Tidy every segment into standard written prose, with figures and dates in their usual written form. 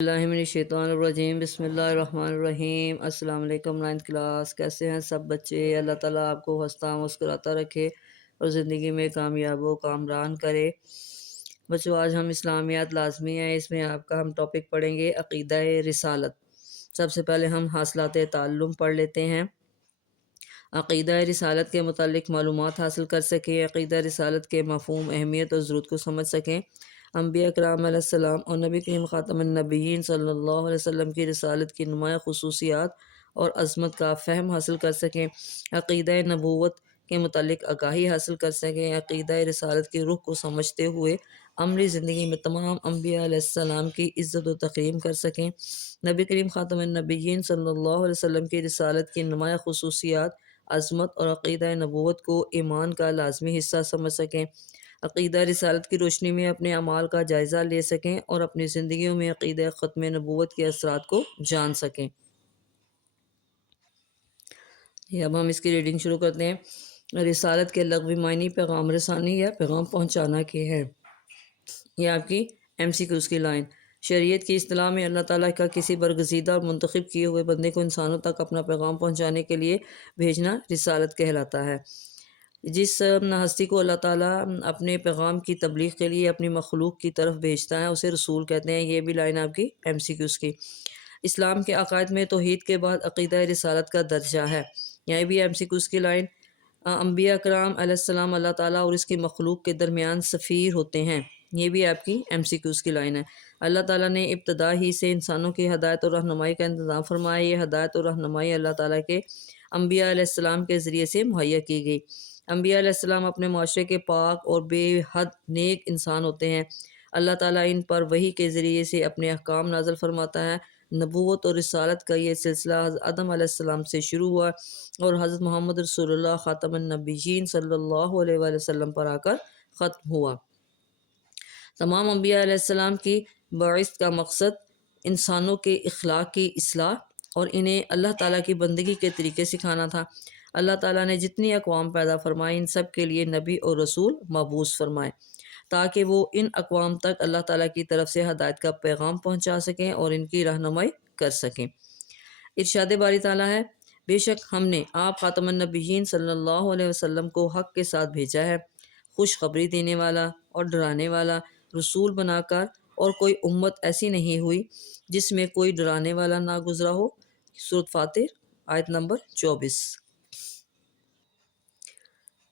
اللہ من الشیطان الرجیم بسم اللہ الرحمن الرحیم۔ السلام علیکم 9th کلاس، کیسے ہیں سب بچے؟ اللہ تعالیٰ آپ کو ہنستا مسکراتا رکھے اور زندگی میں کامیاب و کامران کرے۔ بچوں آج ہم اسلامیات لازمی ہیں، اس میں آپ کا ہم ٹاپک پڑھیں گے عقیدہ رسالت۔ سب سے پہلے ہم حاصلات تعلم پڑھ لیتے ہیں۔ عقیدہ رسالت کے متعلق معلومات حاصل کر سکیں، عقیدہ رسالت کے مفہوم، اہمیت اور ضرورت کو سمجھ سکیں، انبیاء کرام علیہ السلام اور نبی کریم خاتم النبیین صلی اللہ علیہ وسلم کی رسالت کی نمایاں خصوصیات اور عظمت کا فہم حاصل کر سکیں، عقیدہ نبوت کے متعلق آگاہی حاصل کر سکیں، عقیدہ رسالت کی روح کو سمجھتے ہوئے عملی زندگی میں تمام انبیاء علیہ السلام کی عزت و تکریم کر سکیں، نبی کریم خاتم النبیین صلی اللہ علیہ وسلم کی رسالت کی نمایاں خصوصیات، عظمت اور عقیدہ نبوت کو ایمان کا لازمی حصہ سمجھ سکیں، عقیدہ رسالت کی روشنی میں اپنے اعمال کا جائزہ لے سکیں اور اپنی زندگیوں میں عقیدہ ختم نبوت کے اثرات کو جان سکیں۔ اب ہم اس کی ریڈنگ شروع کرتے ہیں۔ رسالت کے لغوی معنی پیغام رسانی یا پیغام پہنچانا کے ہیں۔ یہ آپ کی MCQs کی لائن۔ شریعت کی اصطلاح میں اللہ تعالیٰ کا کسی برگزیدہ اور منتخب کیے ہوئے بندے کو انسانوں تک اپنا پیغام پہنچانے کے لیے بھیجنا رسالت کہلاتا ہے۔ جس ہستی کو اللہ تعالیٰ اپنے پیغام کی تبلیغ کے لیے اپنی مخلوق کی طرف بھیجتا ہے اسے رسول کہتے ہیں۔ یہ بھی لائن آپ کی MCQs کی۔ اسلام کے عقائد میں توحید کے بعد عقیدہ رسالت کا درجہ ہے۔ یہ بھی MCQs کی لائن۔ انبیاء کرام علیہ السلام اللہ تعالیٰ اور اس کی مخلوق کے درمیان سفیر ہوتے ہیں۔ یہ بھی آپ کی MCQs کی لائن ہے۔ اللہ تعالیٰ نے ابتدا ہی سے انسانوں کی ہدایت اور رہنمائی کا انتظام فرمایا۔ یہ ہدایت اور رہنمائی اللہ تعالیٰ کے انبیاء علیہ السلام کے ذریعے سے مہیا کی گئی۔ انبیاء علیہ السلام اپنے معاشرے کے پاک اور بے حد نیک انسان ہوتے ہیں۔ اللہ تعالیٰ ان پر وحی کے ذریعے سے اپنے احکام نازل فرماتا ہے۔ نبوت اور رسالت کا یہ سلسلہ حضرت آدم علیہ السلام سے شروع ہوا اور حضرت محمد رسول اللہ خاتم النبیین صلی اللہ علیہ وآلہ وسلم پر آ کر ختم ہوا۔ تمام انبیاء علیہ السلام کی بعثت کا مقصد انسانوں کے اخلاق کی اصلاح اور انہیں اللہ تعالیٰ کی بندگی کے طریقے سکھانا تھا۔ اللہ تعالیٰ نے جتنی اقوام پیدا فرمائے ان سب کے لیے نبی اور رسول مبعوث فرمائے تاکہ وہ ان اقوام تک اللہ تعالیٰ کی طرف سے ہدایت کا پیغام پہنچا سکیں اور ان کی رہنمائی کر سکیں۔ ارشاد باری تعالیٰ ہے، بے شک ہم نے آپ خاتم النبیین صلی اللہ علیہ وسلم کو حق کے ساتھ بھیجا ہے، خوشخبری دینے والا اور ڈرانے والا رسول بنا کر، اور کوئی امت ایسی نہیں ہوئی جس میں کوئی ڈرانے والا نہ گزرا ہو۔ سورۃ فاطر آیت نمبر 24۔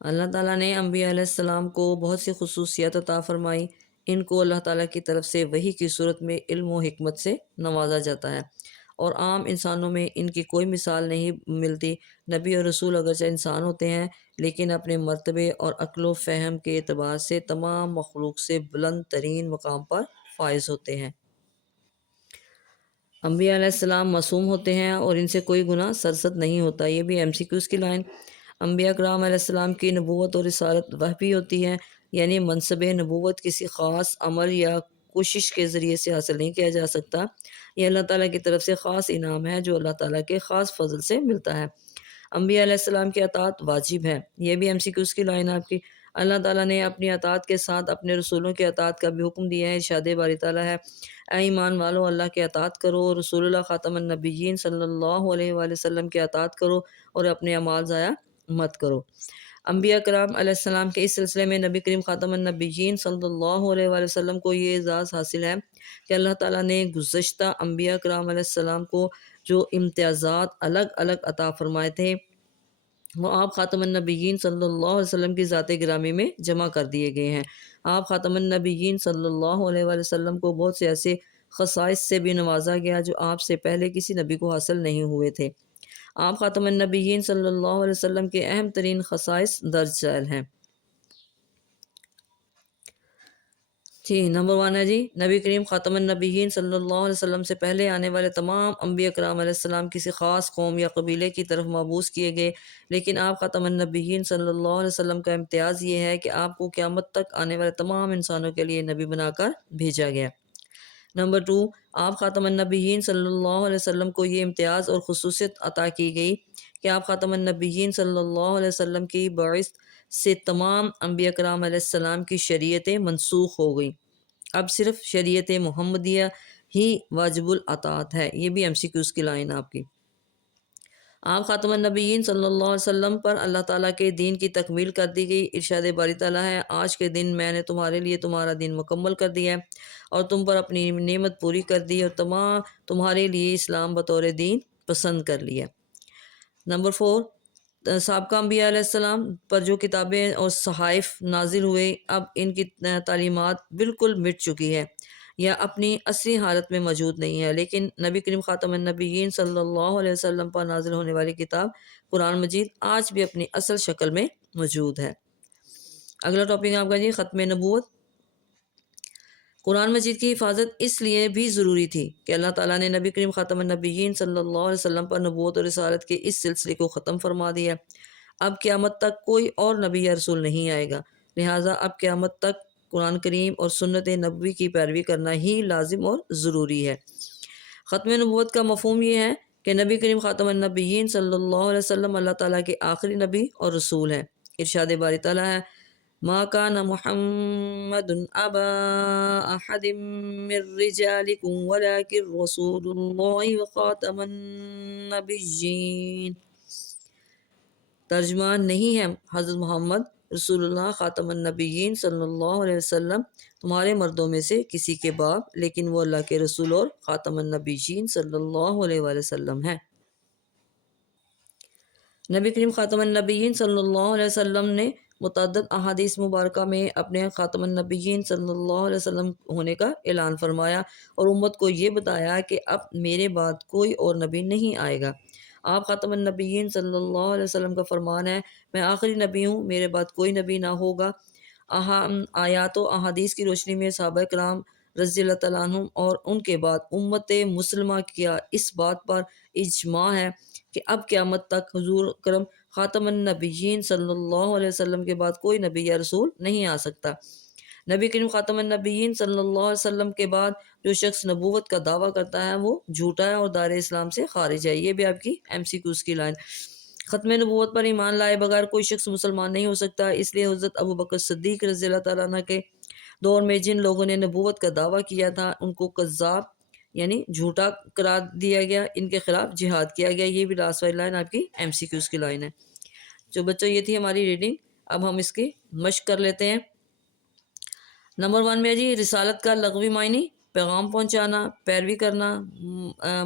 اللہ تعالیٰ نے انبیاء علیہ السلام کو بہت سی خصوصیات عطا فرمائی۔ ان کو اللہ تعالیٰ کی طرف سے وحی کی صورت میں علم و حکمت سے نوازا جاتا ہے اور عام انسانوں میں ان کی کوئی مثال نہیں ملتی۔ نبی اور رسول اگرچہ انسان ہوتے ہیں لیکن اپنے مرتبے اور عقل و فہم کے اعتبار سے تمام مخلوق سے بلند ترین مقام پر فائز ہوتے ہیں۔ انبیاء علیہ السلام معصوم ہوتے ہیں اور ان سے کوئی گناہ سرزد نہیں ہوتا۔ یہ بھی MCQs کی لائن۔ انبیاء کرام علیہ السلام کی نبوت اور رسالت وحی ہوتی ہے، یعنی منصب نبوت کسی خاص عمل یا کوشش کے ذریعے سے حاصل نہیں کیا جا سکتا۔ یہ اللہ تعالیٰ کی طرف سے خاص انعام ہے جو اللہ تعالیٰ کے خاص فضل سے ملتا ہے۔ انبیاء علیہ السلام کی اطاعت واجب ہے۔ یہ بھی MCQs کی لائن آپ کی۔ اللہ تعالیٰ نے اپنی اطاعت کے ساتھ اپنے رسولوں کی اطاعت کا بھی حکم دیا ہے۔ ارشاد باری تعالیٰ ہے، اے ایمان والو اللہ کی اطاعت کرو، رسول اللہ خاتم النبیین صلی اللہ علیہ وآلہ وسلم کی اطاعت کرو اور اپنے اعمال ضائع مت کرو۔ انبیاء کرام علیہ السلام کے اس سلسلے میں نبی کریم خاتم النبیین صلی اللہ علیہ وآلہ وسلم کو یہ اعزاز حاصل ہے کہ اللہ تعالیٰ نے گزشتہ انبیاء کرام علیہ السلام کو جو امتیازات الگ الگ عطا فرمائے تھے وہ آپ خاتم النبیین صلی اللہ علیہ وسلم کی ذات گرامی میں جمع کر دیے گئے ہیں۔ آپ خاتم النبیین صلی اللہ علیہ وآلہ وسلم کو بہت سے ایسے خصائص سے بھی نوازا گیا جو آپ سے پہلے کسی نبی کو حاصل نہیں ہوئے تھے۔ آپ خاتم النبیین صلی اللہ علیہ وسلم کے اہم ترین خصائص درج ذیل ہیں۔ جی نمبر 1 ہے جی، نبی کریم خاتم النبیین صلی اللہ علیہ وسلم سے پہلے آنے والے تمام انبیاء کرام علیہ السلام کسی خاص قوم یا قبیلے کی طرف مبعوث کیے گئے، لیکن آپ خاتم النبیین صلی اللہ علیہ وسلم کا امتیاز یہ ہے کہ آپ کو قیامت تک آنے والے تمام انسانوں کے لیے نبی بنا کر بھیجا گیا۔ نمبر 2، آپ خاتم النبیین صلی اللہ علیہ وسلم کو یہ امتیاز اور خصوصیت عطا کی گئی کہ آپ خاتم النبیین صلی اللہ علیہ وسلم کی بعثت سے تمام انبیاء کرام علیہ السلام کی شریعتیں منسوخ ہو گئیں۔ اب صرف شریعت محمدیہ ہی واجب الاطاعت ہے۔ یہ بھی MCQs کی لائن ہے آپ کی۔ آپ خاتم النبیین صلی اللہ علیہ وسلم پر اللہ تعالیٰ کے دین کی تکمیل کر دی گئی۔ ارشاد باری تعالیٰ ہے، آج کے دن میں نے تمہارے لیے تمہارا دین مکمل کر دیا ہے اور تم پر اپنی نعمت پوری کر دی اور تمہارے لیے اسلام بطور دین پسند کر لیا۔ نمبر 4، سابقہ انبیاء علیہ السلام پر جو کتابیں اور صحائف نازل ہوئے اب ان کی تعلیمات بالکل مٹ چکی ہے یا اپنی اصلی حالت میں موجود نہیں ہے، لیکن نبی کریم خاتم النبیین صلی اللہ علیہ وسلم پر نازل ہونے والی کتاب قرآن مجید آج بھی اپنی اصل شکل میں موجود ہے۔ اگلا ٹاپک آپ کا جی ختم نبوت۔ قرآن مجید کی حفاظت اس لیے بھی ضروری تھی کہ اللہ تعالیٰ نے نبی کریم خاتم النبیین صلی اللہ علیہ وسلم پر نبوت اور رسالت کے اس سلسلے کو ختم فرما دیا۔ اب قیامت تک کوئی اور نبی یا رسول نہیں آئے گا، لہٰذا اب قیامت تک قرآن کریم اور سنت نبوی کی پیروی کرنا ہی لازم اور ضروری ہے۔ ختم نبوت کا مفہوم یہ ہے کہ نبی کریم خاتم النبیین صلی اللہ علیہ وسلم اللہ تعالیٰ کے آخری نبی اور رسول ہیں۔ ارشاد باری تعالیٰ ہے، ما کان محمد ابا احد من رجالکم ولکن رسول اللہ وخاتم النبیین۔ ترجمہ، نہیں ہے حضرت محمد رسول اللہ خاتم النبیین صلی اللہ علیہ وسلم تمہارے مردوں میں سے کسی کے باپ، لیکن وہ اللہ کے رسول اور خاتم النبیین صلی اللہ علیہ وآلہ وسلم ہے۔ نبی کریم خاتم النبیین صلی اللہ علیہ وسلم نے متعدد احادیث مبارکہ میں اپنے خاتم النبیین صلی اللہ علیہ وسلم ہونے کا اعلان فرمایا اور امت کو یہ بتایا کہ اب میرے بعد کوئی اور نبی نہیں آئے گا۔ آپ خاتم النبیین صلی اللہ علیہ وسلم کا فرمان ہے، میں آخری نبی ہوں، میرے بعد کوئی نبی نہ ہوگا۔ آیات و احادیث کی روشنی میں صحابہ کرام رضی اللہ تعالیٰ عنہم اور ان کے بعد امت مسلمہ کیا اس بات پر اجماع ہے کہ اب قیامت تک حضور کرم خاتم النبیین صلی اللہ علیہ وسلم کے بعد کوئی نبی یا رسول نہیں آ سکتا۔ نبی کریم خاتم النبیین صلی اللہ علیہ وسلم کے بعد جو شخص نبوت کا دعویٰ کرتا ہے وہ جھوٹا ہے اور دائرۂ اسلام سے خارج ہے۔ یہ بھی آپ کی MCQs کی لائن۔ ختم نبوت پر ایمان لائے بغیر کوئی شخص مسلمان نہیں ہو سکتا، اس لیے حضرت ابوبکر صدیق رضی اللہ تعالیٰ عنہ کے دور میں جن لوگوں نے نبوت کا دعویٰ کیا تھا ان کو کذاب یعنی جھوٹا قرار دیا گیا، ان کے خلاف جہاد کیا گیا۔ یہ بھی لاسٹ والی لائن آپ کی MCQs کی لائن ہے۔ جو بچوں یہ تھی ہماری ریڈنگ، اب ہم اس کی مشق کر لیتے ہیں۔ نمبر 1 میں جی رسالت کا لغوی معنی پیغام پہنچانا، پیروی کرنا،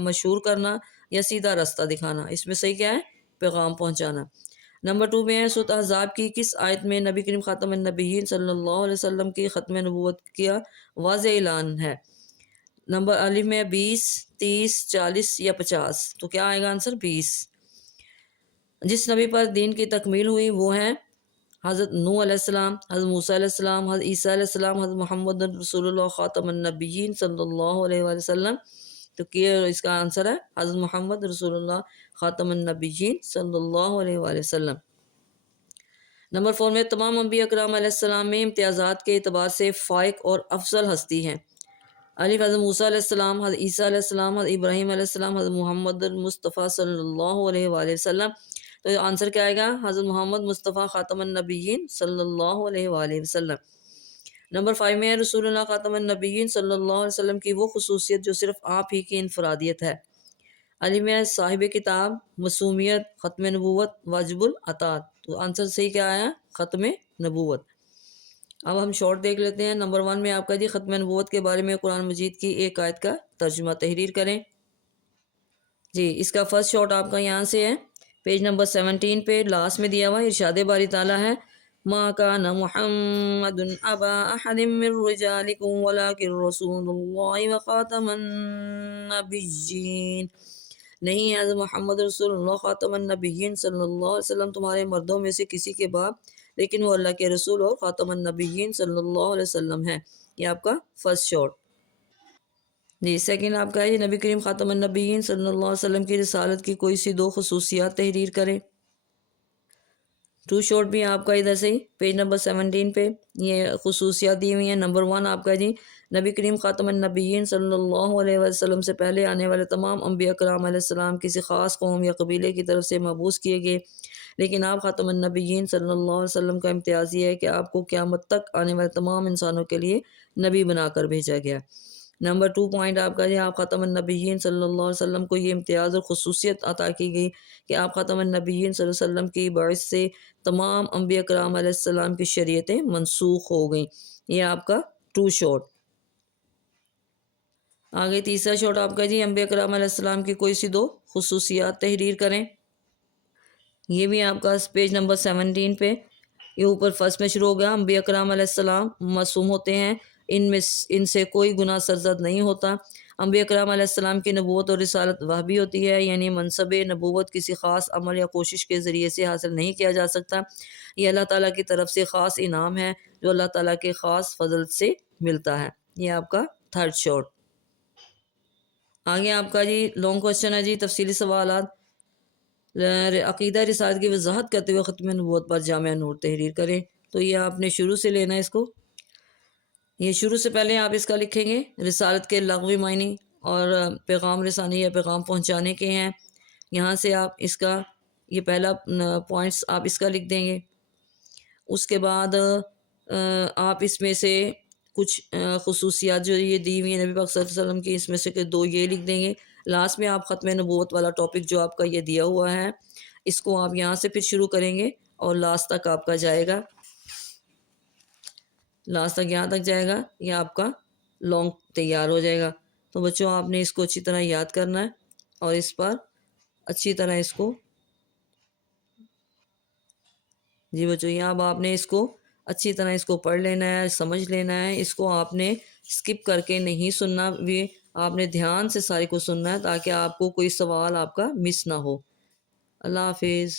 مشہور کرنا یا سیدھا راستہ دکھانا۔ اس میں صحیح کیا ہے؟ پیغام پہنچانا۔ نمبر 2 میں ہے سورۃ احزاب کی کس آیت میں نبی کریم خاتم النبیین صلی اللہ علیہ وسلم کی ختم نبوت کا واضح اعلان ہے؟ نمبر الف میں 20، 30، 40 یا 50، تو کیا آئے گا آنسر؟ 20۔ جس نبی پر دین کی تکمیل ہوئی وہ ہیں حضرت نوح علیہ السلام، حضرت موسیٰ علیہ السلام، حضرت عیسیٰ علیہ السلام، حضرت محمد رسول اللہ خاتم النبیین صلی اللہ علیہ وآلہ وسلم۔ تو اس کا آنسر ہے حضرت محمد رسول اللہ خاتم النبیین صلی اللہ علیہ وآلہ وسلم۔ نمبر 4 میں تمام انبیاء کرام علیہ السلام میں امتیازات کے اعتبار سے فائق اور افضل ہستی ہیں۔ الف حضرت موسیٰ علیہ السلام، حضرت عیسیٰ علیہ السلام، حضرت ابراہیم علیہ السلام، حضرت محمد مصطفیٰ صلی اللہ علیہ وآلہ وسلم۔ تو آنسر کیا آئے گا؟ حضرت محمد مصطفیٰ خاتم النبیین صلی اللہ علیہ وآلہ وسلم۔ نمبر 5 میں ہے رسول اللہ خاتم النبیین صلی اللہ علیہ وسلم کی وہ خصوصیت جو صرف آپ ہی کی انفرادیت ہے۔ الف میں ہے صاحب کتاب، معصومیت، ختم نبوت، واجب الاطاعت۔ تو آنسر صحیح کیا آیا؟ ختم نبوت۔ اب ہم شارٹ دیکھ لیتے ہیں۔ نمبر 1 میں آپ کا جی ختم نبوت کے بارے میں قرآن مجید کی ایک آیت کا ترجمہ تحریر کریں۔ جی اس کا فرسٹ شارٹ آپ کا یہاں سے ہے، پیج نمبر 17 پہ لاسٹ میں دیا ہوا ہے۔ ارشاد باری تعالیٰ ہے، ما کان محمد ابا احد من رجالکم ولکن رسول اللہ وخاتم النبیین۔ نہیں ہے حضرت محمد رسول اللہ خاتم النبیین صلی اللہ علیہ وسلم تمہارے مردوں میں سے کسی کے باپ، لیکن وہ اللہ کے رسول اور خاتم النبیین صلی اللہ علیہ وسلم ہے۔ یہ آپ کا فرسٹ شارٹ۔ جی سیکنڈ آپ کا ہے نبی کریم خاتم النبیین صلی اللہ علیہ وسلم کی رسالت کی کوئی سی 2 خصوصیات تحریر کریں۔ 2 شارٹ بھی آپ کا ادھر سے ہی پیج نمبر 17 پہ یہ خصوصیات دی ہوئی ہیں۔ نمبر 1 آپ کا جی نبی کریم خاتم النبیین صلی اللہ علیہ وسلم سے پہلے آنے والے تمام انبیاء کرام علیہ السلام کسی خاص قوم یا قبیلے کی طرف سے مبعوث کیے گئے، لیکن آپ خاتم النبیین صلی اللہ علیہ وسلم کا امتیاز یہ ہے کہ آپ کو قیامت تک آنے والے تمام انسانوں کے لیے نبی بنا کر بھیجا گیا۔ نمبر 2 پوائنٹ آپ کا جی، آپ خاتم النبیین صلی اللہ علیہ وسلم کو یہ امتیاز اور خصوصیت عطا کی گئی کہ آپ خاتم النبیین صلی اللہ علیہ وسلم کی باعث سے تمام انبیاء کرام علیہ السلام کی شریعتیں منسوخ ہو گئیں۔ یہ آپ کا 2 شاٹ۔ آگے تیسرا شاٹ آپ کا جی، انبیاء کرام علیہ السلام کی کوئی سی 2 خصوصیات تحریر کریں۔ یہ بھی آپ کا پیج نمبر 17 پہ، یہ اوپر فرسٹ میں شروع ہو گیا۔ انبیاء کرام علیہ السلام معصوم ہوتے ہیں، ان سے کوئی گناہ سرزد نہیں ہوتا۔ انبیاء کرام علیہ السلام کی نبوت اور رسالت وحی ہوتی ہے، یعنی منصب نبوت کسی خاص عمل یا کوشش کے ذریعے سے حاصل نہیں کیا جا سکتا۔ یہ اللہ تعالیٰ کی طرف سے خاص انعام ہے جو اللہ تعالیٰ کے خاص فضل سے ملتا ہے۔ یہ آپ کا 3rd شاٹ۔ آگے آپ کا جی لانگ کوشچن ہے جی، تفصیلی سوالات۔ عقیدہ رسالت کی وضاحت کرتے ہوئے ختم نبوت پر جامع نور تحریر کریں۔ تو یہ آپ نے شروع سے لینا ہے اس کو۔ یہ شروع سے پہلے آپ اس کا لکھیں گے رسالت کے لغوی معنی اور پیغام رسانی یا پیغام پہنچانے کے ہیں۔ یہاں سے آپ اس کا یہ پہلا پوائنٹس آپ اس کا لکھ دیں گے۔ اس کے بعد آپ اس میں سے کچھ خصوصیات جو یہ دی ہوئی ہیں نبی پاک صلی اللہ علیہ وسلم کی، اس میں سے کہ 2 یہ لکھ دیں گے۔ لاسٹ میں آپ ختم نبوت والا ٹاپک جو آپ کا یہ دیا ہوا ہے، اس کو آپ یہاں سے پھر شروع کریں گے اور لاسٹ تک آپ کا جائے گا، لاسٹ تک یہاں تک جائے گا، یہ آپ کا لانگ تیار ہو جائے گا۔ تو بچوں آپ نے اس کو اچھی طرح یاد کرنا ہے اور اس پر اچھی طرح اس کو، جی بچوں یہاں اب آپ نے اس کو اچھی طرح اس کو پڑھ لینا ہے، سمجھ لینا ہے۔ اس کو آپ نے اسکپ کر کے نہیں سننا بھی، آپ نے دھیان سے سارے کو سننا ہے تاکہ آپ کو کوئی سوال آپ کا مس نہ ہو۔ اللہ حافظ۔